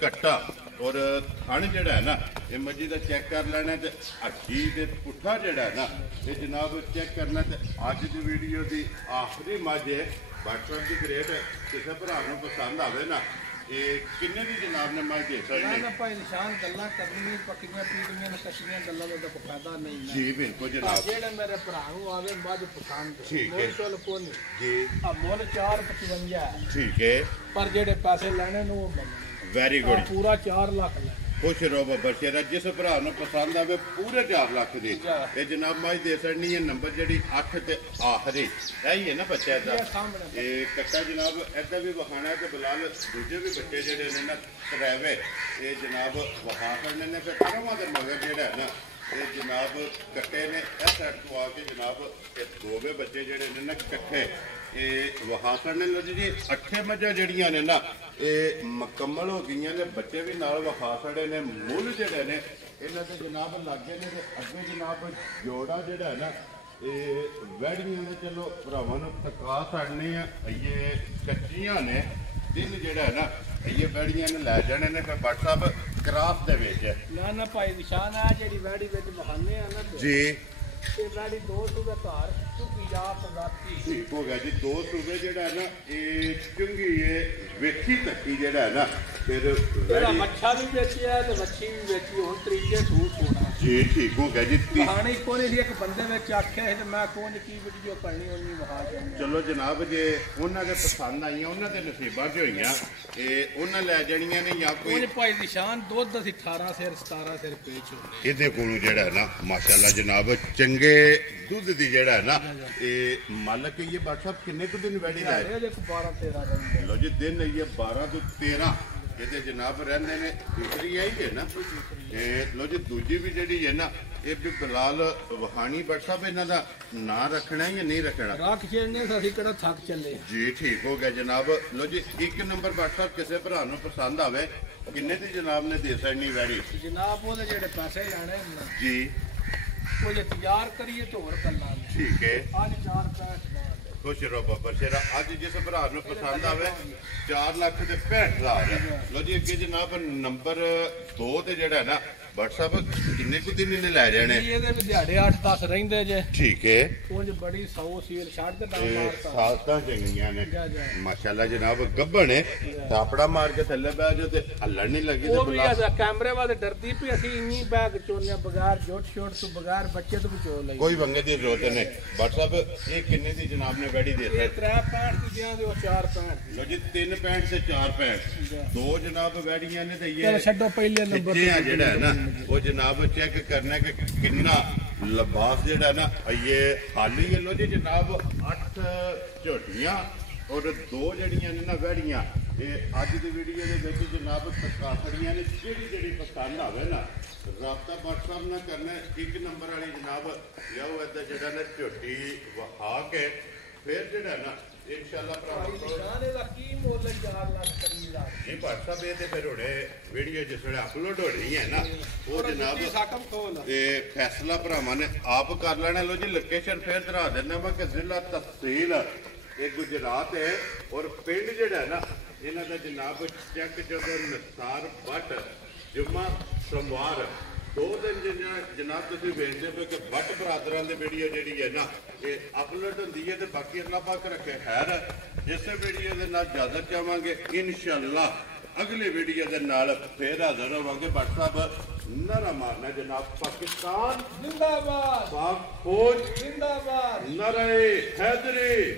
ਕੱਟਾ ਔਰ ਥਣ ਜਿਹੜਾ ਹੈ ਨਾ ਇਹ ਮੱਝੀ ਦਾ ਚੈੱਕ ਕਰ ਲੈਣਾ ਤੇ ਹੱਡੀ ਤੇ ਪੁੱਠਾ ਜਿਹੜਾ ਹੈ ਨਾ ਇਹ ਜਨਾਬ ਚੈੱਕ ਕਰਨਾ ਤੇ ਅੱਜ ਦੀ ਵੀਡੀਓ ਦੀ ਆਖਰੀ ਮੱਝ ਹੈ WhatsApp ਦੀ ਗ੍ਰੇਟ ਕਿਸੇ ਭਰਾ ਨੂੰ ਪਸੰਦ ਆਵੇ ਨਾ ਇਹ ਕਿੰਨੇ ਦੀ ਜਨਾਬ ਨੇ ਮੱਝ ਦੇ ਸਕਦੀ ਨਾ ਭਾਈ ਨਿਸ਼ਾਨ ਗੱਲਾਂ ਕਰਨੀ ਪੱਕੀਆਂ ਪੀੜੀਆਂ ਨੇ ਕੱਚੀਆਂ ਗੱਲਾਂ ਦਾ ਕੋਈ ਫਾਇਦਾ ਨਹੀਂ ਹੈ ਜੀ ਬਿਲਕੁਲ ਜਨਾਬ ਜਿਹੜੇ ਮੇਰੇ ਭਰਾ ਨੂੰ ਆਵੇ ਮੱਝ ਪਸੰਦ ਠੀਕ ਹੈ। ਮੁੱਲ ਚਲ ਕੋਈ ਨਹੀਂ ਜੀ ਆ ਮੁੱਲ 4.55 ਹੈ ਠੀਕ ਹੈ ਪਰ ਜਿਹੜੇ ਪੈਸੇ ਲੈਣੇ ਨੇ ਉਹ ਮੰਗਣੇ ਵੈਰੀ ਆਹ ਗੁੱਡ ਪੂਰਾ 4 ਲੱਖ ਲੈਣਾ ਖੁਸ਼ ਰਹੋ ਬੱਬਰ ਸ਼ੇਰਾ ਜਿਸ ਭਰਾ ਨੂੰ ਪਸੰਦ ਆਵੇ ਪੂਰੇ 4 ਲੱਖ ਦੀ ਇਹ ਜਨਾਬ ਮਾਈ ਦੇ ਸਕਣੀ ਹੈ ਨੰਬਰ ਜਿਹੜੀ 8 ਤੇ ਆਖਰੀ ਇਹੀ ਹੈ ਨਾ ਬੱਚਾ ਦਾ ਇਹ ਸਾਹਮਣੇ ਇਹ ਕੱਟਾ ਜਨਾਬ ਏਦਾਂ ਵੀ ਵਖਾਣਾ ਤੇ ਬਲਾਲ ਦੂਜੇ ਵੀ ਬੱਚੇ ਜਿਹੜੇ ਨੇ ਨਾ ਕਰਾਵੇ ਇਹ ਜਨਾਬ ਵਖਾ ਕਰਨੇ ਨੇ ਫਿਰ ਕਰਮਾਂ ਦੇ ਮਗਰ ਜਿਹੜਾ ਹੈ ਨਾ ਇਹ ਜਨਾਬ ਕੱਟੇ ਨੇ ਇਸ ਸਾਈਡ ਤੋਂ ਆ ਕੇ ਜਨਾਬ ਇਹ ਦੋਵੇਂ ਬੱਚੇ ਜਿਹੜੇ ਨੇ ਨਾ ਇਕੱਠੇ ਇਹ ਵਹਾ ਕਰਨੇ ਲੱਗੇ ਜੀ 8 ਮੱਝਾਂ ਜਿਹੜੀਆਂ ਨੇ ਨਾ ਇਹ ਮੁਕੰਮਲ ਹੋ ਗਈਆਂ ਨੇ ਬੱਚੇ ਵੀ ਨਾਲ ਵਖਾ ਛੜੇ ਨੇ ਮੁੱਲ ਜਿਹੜੇ ਨੇ ਇਹਨਾਂ ਦੇ ਜਨਾਬ ਲੱਗੇ ਨੇ ਤੇ ਅੱਗੇ ਜਨਾਬ ਜੋੜਾ ਜਿਹੜਾ ਹੈ ਨਾ ਇਹ ਵੈੜੀਆਂ ਦੇ ਚਲੋ ਭਰਾਵਾਂ ਨੂੰ ਥਕਾ ਛੜਨੀ ਆ ਇਹ ਕੱਚੀਆਂ ਨੇ ਦਿਨ ਜਿਹੜਾ ਹੈ ਨਾ ਇਹ ਵੈੜੀਆਂ ਨੇ ਲੈ ਜਾਣੇ ਨੇ ਫਿਰ WhatsApp ਕ੍ਰਾਫਟ ਦੇ ਵਿੱਚ ਨਾ ਨਾ ਭਾਈ ਨਿਸ਼ਾਨ ਆ ਜਿਹੜੀ ਵੈੜੀ ਵਿੱਚ ਬਹਾਨੇ ਆ ਨਾ ਜੀ ਇਹ ਵੈੜੀ 200 ਦੇ ਘਰ ਚੁੱਕੀ ਆਪ ਰਾਤੀ ਠੀਕ ਹੋ ਗਿਆ ਜੀ। 2 ਸੂਬੇ ਜਿਹੜਾ ਹੈ ਨਾ ਇਹ ਚੰਗੀ ਹੈ ਵੇਖੀ ਤੱਕੀ ਜਿਹੜਾ ਹੈ ਨਾ ਫਿਰ ਇਹਦਾ ਮੱਛਾ ਵੀ ਵੇਚਿਆ ਤੇ ਮੱਛੀ ਵੀ ਵੇਚੀ ਹੁਣ ਤਰੀਕੇ ਸੂਟ ਹੋਣਾ ਜੀ ਠੀਕ ਹੋ ਗਿਆ ਜੀ। ਕਹਾਣੀ ਕੋਈ ਨਹੀਂ ਇੱਕ ਬੰਦੇ ਵਿੱਚ ਆਖਿਆ ਸੀ ਤੇ ਮੈਂ ਕੋਈ ਕੀ ਵੀਡੀਓ ਕਰਨੀ ਉਹਨੀ ਵਹਾ ਕੇ ਚਲੋ ਜਨਾਬ ਜੇ ਉਹਨਾਂ ਦੇ ਪਸੰਦ ਆਈਆਂ ਉਹਨਾਂ ਦੇ ਨਸੀਬਾਂ 'ਚ ਹੋਈਆਂ ਇਹ ਉਹਨਾਂ ਲੈ ਜਾਣੀਆਂ ਨੇ ਜਾਂ ਕੋਈ ਕੋਈ ਭਾਈ ਨਿਸ਼ਾਨ ਦੁੱਧ ਅਸੀਂ 18 ਸਿਰ 17 ਸਿਰ ਪੇਚ ਹੁੰਦੇ ਇਹਦੇ ਕੋਲੋਂ ਜਿਹੜਾ ਹੈ ਨਾ ਮਾਸ਼ਾਅੱਲਾ ਜਨਾਬ ਚੰਗੇ ਦੁੱਧ ਦੀ ਜਿਹੜਾ ਹੈ ਨਾ ਇਹ ਮਾਲਕ ਇਹ ਬਾਦਸ਼ਾਹ ਸਾਹਿਬ ਕਿੰਨੇ ਕੁ ਦਿਨ ਵੈੜੀ ਲਾਏ ਇਹ 12 13 ਦਿਨ ਲੋ ਜੀ ਦਿਨ ਇਹ 12 ਤੋਂ 13 ਇਹਦੇ ਜਨਾਬ ਰਹਿੰਦੇ ਨੇ ਦੂਸਰੀ ਆਈ ਹੈ ਨਾ ਇਹ ਲੋ ਜੀ ਦੂਜੀ ਵੀ ਜਿਹੜੀ ਹੈ ਨਾ ਇਹ ਵੀ ਬਲਾਲ ਵਹਾਣੀ ਬਾਦਸ਼ਾਹ ਸਾਹਿਬ ਇਹਨਾਂ ਦਾ ਨਾਂ ਰੱਖਣਾ ਜਾਂ ਨਹੀਂ ਰੱਖਣਾ ਰੱਖ ਛੇੜਨੇ ਅਸੀਂ ਕਿਹੜਾ ਥੱਕ ਚੱਲੇ ਜੀ ਠੀਕ ਹੋ ਗਿਆ ਜਨਾਬ। ਲੋ ਜੀ 1 ਨੰਬਰ ਬਾਦਸ਼ਾਹ ਸਾਹਿਬ ਕਿਸੇ ਭਰਾ ਨੂੰ ਪਸੰਦ ਆਵੇ ਕਿੰਨੇ ਦੀ ਜਨਾਬ ਨੇ ਦੇ ਸਕਣੀ ਵੈੜੀ ਜਨਾਬ ਉਹਦੇ ਜਿਹੜੇ ਪੈਸੇ ਲੈਣੇ ਜੀ ਉਹ ਜੇ ਤਿਆਰ ਕਰੀਏ ਤਾਂ ਹੋਰ ਗੱਲਾਂ ਨੇ ਠੀਕ ਹੈ ਅੱਜ 4 ਖੁਸ਼ ਰਹੋ ਬਾਬਾ ਸ਼ੇਰਾ ਅੱਜ ਜਿਸ ਭਰਾ ਨੂੰ ਪਸੰਦ ਆਵੇ 4,65,000 ਲੋ ਜੀ ਅੱਗੇ ਜਨਾਬ ਨੰਬਰ 2 ਤੇ ਜਿਹੜਾ ਹੈ ਨਾ WhatsApp ਕਿੰਨੇ ਕੁ ਦਿਨ ਇਹਨੇ ਲੈ ਜਾਣੇ ਇਹਦੇ ਵੀ ਦਿਹਾੜੇ 8-10 ਰਹਿੰਦੇ ਜੇ ਠੀਕ ਹੈ ਉਂਝ ਬੜੀ 100 ਸੀਲ ਛੱਡ ਦੇ ਨਾਲ ਇਹ ਮਾਰਤਾ ਸਾਲਤਾਂ ਚੰਗੀਆਂ ਨੇ ਜਾ ਜਾ ਮਾਸ਼ਾਅੱਲਾ ਜਨਾਬ ਗੱਭਣ ਹੈ ਥਾਪੜਾ ਮਾਰ ਕੇ ਥੱਲੇ ਬਹਿ ਜਾਓ ਤੇ ਹੱਲਣ ਨਹੀਂ ਲੱਗੀ ਉਹ ਵੀ ਤੇ ਆ ਕੈਮਰੇ ਵਾਲੇ ਡਰਦੀ ਵੀ ਅਸੀਂ ਇੰਨੀ ਬੈਗ ਚੋਨੇ ਬਗਾਰ ਜੋਟ ਸ਼ੋਟ ਤੋਂ ਬਗਾਰ ਬੱਚੇ ਤੋਂ ਵਿਚੋ ਲਈ ਕੋਈ ਵੰਗੇ ਦੀ ਜ਼ਰੂਰਤ ਨਹੀਂ WhatsApp ਇਹ ਕਿੰਨੇ ਦੀ ਜਨਾਬ ਨੇ ਵੈੜੀ ਦੇ ਇਹ 365 ਦੀ ਦਿਆਂ ਦੇ ਉਹ 465 ਲੋ ਜੀ 365 ਤੇ 465 ਦੋ ਜਨਾਬ ਵੈੜੀਆਂ ਨੇ ਤੇ ਚਲੋ ਇਹ ਛੱਡੋ ਪਹਿਲੇ ਨੰਬਰ ਬੱਚੇ ਆ ਜਿਹੜਾ ਹੈ ਨਾ ਉਹ ਜਨਾਬ ਚੈੱਕ ਕਰਨਾ ਕਿ ਕਿੰਨਾ ਲਿਬਾਸ ਜਿਹੜਾ ਨਾ ਇਹ ਖਾਲੀ ਹੈ ਲੋ ਜੀ ਜਨਾਬ 8 ਝੋਟੀਆਂ ਔਰ 2 ਜਿਹੜੀਆਂ ਨੇ ਨਾ ਵੈੜੀਆਂ ਇਹ ਅੱਜ ਦੀ ਵੀਡੀਓ ਦੇ ਵਿੱਚ ਜਨਾਬ ਤਕਾਫੜੀਆਂ ਨੇ ਜਿਹੜੀ ਪਸੰਦ ਆਵੇ ਨਾ ਰਾਬਤਾ WhatsApp ਨਾਲ ਕਰਨਾ 1 ਨੰਬਰ ਵਾਲੀ ਜਨਾਬ ਲਿਆਓ ਏਦਾਂ ਜਿਹੜਾ ਨਾ ਝੋਟੀ ਵਹਾ ਕੇ ਫਿਰ ਜਿਹੜਾ ਨਾ ਇਨਸ਼ਾਅੱਲਾ ਨਿਸ਼ਾਨੇ ਦਾ ਕੀ ਮੁੱਲ 4 ਲੱਖ ਕਰੀਦਾ ਜੀ WhatsApp ਇਹ ਤੇ ਫਿਰ ਹੁਣੇ ਵੀਡੀਓ ਜਿਸ ਵੇਲੇ ਅਪਲੋਡ ਹੋ ਰਹੀ ਹੈ ਨਾ ਉਹ ਜਨਾਬ ਸਾਕਮ ਖੋਲ ਇਹ ਫੈਸਲਾ ਭਰਾਵਾਂ ਨੇ ਆਪ ਕਰ ਲੈਣਾ ਲੋ ਜੀ ਲੋਕੇਸ਼ਨ ਫੇਰ ਦਰਾ ਦਿੰਦਾ ਮੈਂ ਕਿ ਜ਼ਿਲ੍ਹਾ ਤਹਿਸੀਲ ਇਹ ਗੁਜਰਾਤ ਹੈ ਔਰ ਪਿੰਡ ਜਿਹੜਾ ਨਾ ਇਹਨਾਂ ਦਾ ਜਨਾਬ ਚੈੱਕ ਜਦੋਂ ਨਸਾਰ ਬੱਟ ਜੁਮਾ ਸੋਮਵਾਰ 2 ਦਿਨ ਜਨਾਬ ਤੁਸੀਂ ਵੇਖਦੇ ਪਏ ਕਿ ਬੱਟ ਬਰਾਦਰਾਂ ਦੀ ਵੀਡੀਓ ਜਿਹੜੀ ਹੈ ਨਾ ਇਹ ਅਪਲੋਡ ਹੁੰਦੀ ਹੈ ਤੇ ਬਾਕੀ ਅੱਲਾਹ ਪਾਕ ਰੱਖੇ ਖੈਰ ਇਸੇ ਵੀਡੀਓ ਦੇ ਨਾਲ ਇਜਾਜ਼ਤ ਚਾਹਾਂਗੇ ਇਨਸ਼ਾਅੱਲਾ ਅਗਲੇ ਵੀਡੀਓ ਦੇ ਨਾਲ ਫੇਰ ਹਾਜ਼ਰ ਹੋਵਾਂਗੇ WhatsApp ਨਾਰਾ ਮਾਰਨਾ ਜਨਾਬ ਪਾਕਿਸਤਾਨ ਜ਼ਿੰਦਾਬਾਦ ਪਾਕ ਫੌਜ ਜ਼ਿੰਦਾਬਾਦ ਨਾਰੇ ਹੈਦਰੀ